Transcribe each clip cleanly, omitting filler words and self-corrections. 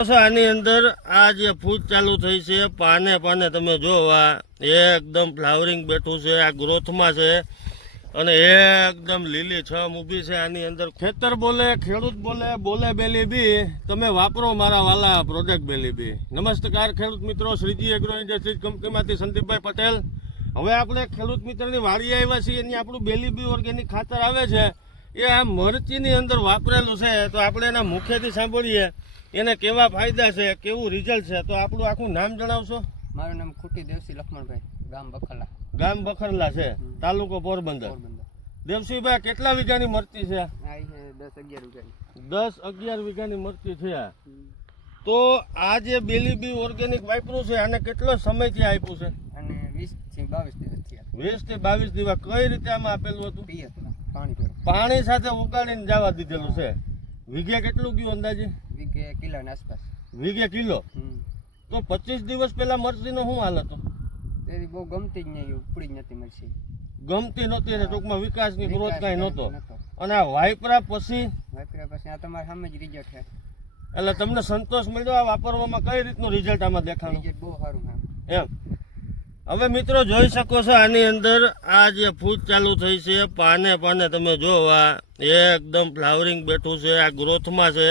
આની અંદર આ જે ફૂટ ચાલુ થઈ છે, પાને પાને તમે જો આ એકદમ ફ્લાવરિંગ બેઠું છે, આ ગ્રોથમાં છે અને એકદમ લીલી છમ ઊભી છે. આની અંદર ખેતર બોલે, ખેડૂત બોલે, બોલે બેલી બી, તમે વાપરો મારા વાલા પ્રોડક્ટ બેલી બી. નમસ્કાર ખેડૂત મિત્રો, શ્રીજી એગ્રો ઇન્ડસ્ટ્રીઝ કંપનીમાંથી સંદીપભાઈ પટેલ. હવે આપણે ખેડૂત મિત્રની વાડી આવ્યા છીએ, એની આપણું બેલી બી ઓર્ગેનિક ખાતર આવે છે, એ આ મરચીની અંદર વાપરેલું છે. તો આપણે એના મુખેથી સાંભળીએ એને કેવા ફાયદા છે, કેવું રિઝલ્ટ છે. તો આપણું આખું નામ જણાવશો? મારું નામ ખુટી દેવસી લક્ષ્મણભાઈ, ગામ બખરલા. ગામ બખરલા છે, તાલુકો પોરબંદર. દેવસીભાઈ, કેટલા વીઘાની મરચી છે? 10-11 વીઘાની મરચી છે. તો આ જે બેલી બી ઓર્ગેનિક વાપરું છે, આને કેટલો સમયથી આપ્યું છે? અને 20 થી 22 દિવસ થયા. 20 થી 22 દિવસ. કઈ રીતે આમાં આપેલું હતું? પાણી સાથે ઉકાળીને જવા દીધેલું છે. વીઘે કેટલું ગયું અંદાજે? વીઘે કિલોની આસપાસ. વીઘે કિલો. તો 25 દિવસ પહેલા મરચીનો શું હાલ હતો? તેથી બહુ ગમતી જ નહીં, ઉપડી જ નથી મરચી. ગમતી નહોતી અને ટૂંકમાં વિકાસની ગ્રોથ કાંઈ નહોતો. અને આ વાપરા પછી આ તમારા સામે જ રિઝલ્ટ છે. એટલે તમને સંતોષ મળ્યો આ વાપરવામાં? કઈ રીતનું રિઝલ્ટ આમાં દેખાણું? બહુ સારું એમ. હવે મિત્રો જોઈ શકો છો, આની અંદર આ જે ફૂટ ચાલુ થઈ છે, પાને પાને તમે જો આ એકદમ ફ્લાવરિંગ બેઠું છે, આ ગ્રોથમાં છે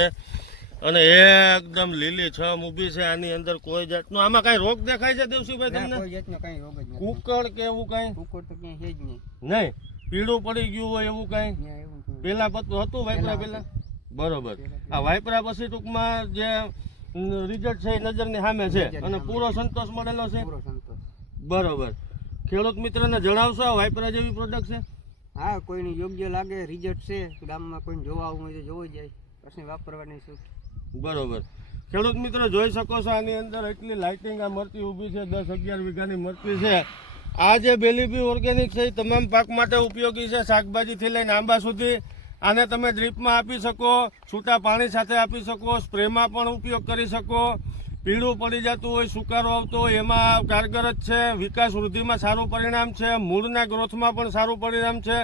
અને એકદમ લીલી છમ ઊભી છે. આની અંદર કોઈ જાતનો આમાં કઈ રોગ દેખાય છે દેવસીભાઈ તમને? કોઈ જાતનો કઈ રોગ જ નથી. કુકળ કે એવું કઈ? કુકળ તો ક્યાંય છે જ નહીં. નહીં. પીળું પડી ગયું હોય એવું કઈ? પેલા હતું વાપરા પેલા? બરોબર. આ વાપરા પછી ટૂંકમાં જે રિઝલ્ટ છે એ નજરની સામે છે અને પૂરો સંતોષ મળેલો છે. બરોબર. ખેડૂત મિત્રને જણાવશો આ વાપરા જેવી પ્રોડક્ટ છે? હા, કોઈને યોગ્ય લાગે, રિઝલ્ટ છે, ગામમાં કોઈને જોવા આવવું હોય તો જોઈ જાય, પછી વાપરવાની છૂટ. બરોબર. ખેડૂત મિત્રો જોઈ શકો છો, આની અંદર એટલી લાઇટિંગ આ મરચી ઊભી છે, 10-11 વીઘાની મરચી છે. આ જે બેલી બી ઓર્ગેનિક છે એ તમામ પાક માટે ઉપયોગી છે, શાકભાજીથી લઈને આંબા સુધી. આને તમે ડ્રીપમાં આપી શકો, છૂટા પાણી સાથે આપી શકો, સ્પ્રેમાં પણ ઉપયોગ કરી શકો. પીળું પડી જતું હોય, સુકારો આવતો હોય, એમાં કારગર જ છે. વિકાસ વૃદ્ધિમાં સારું પરિણામ છે, મૂળના ગ્રોથમાં પણ સારું પરિણામ છે.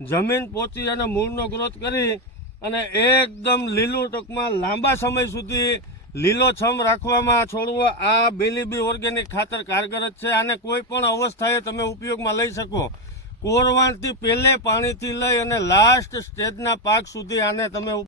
જમીન પોચી અને મૂળનો ગ્રોથ કરી અને એકદમ લીલું ટૂંકમાં લાંબા સમય સુધી લીલોછમ રાખવામાં છોડવો આ બેલી બી ઓર્ગેનિક ખાતર કારગર જ છે. આને કોઈ પણ અવસ્થાએ તમે ઉપયોગમાં લઈ શકો. કોરવાણથી પહેલે પાણીથી લઈ અને લાસ્ટ સ્ટેજના પાક સુધી આને તમે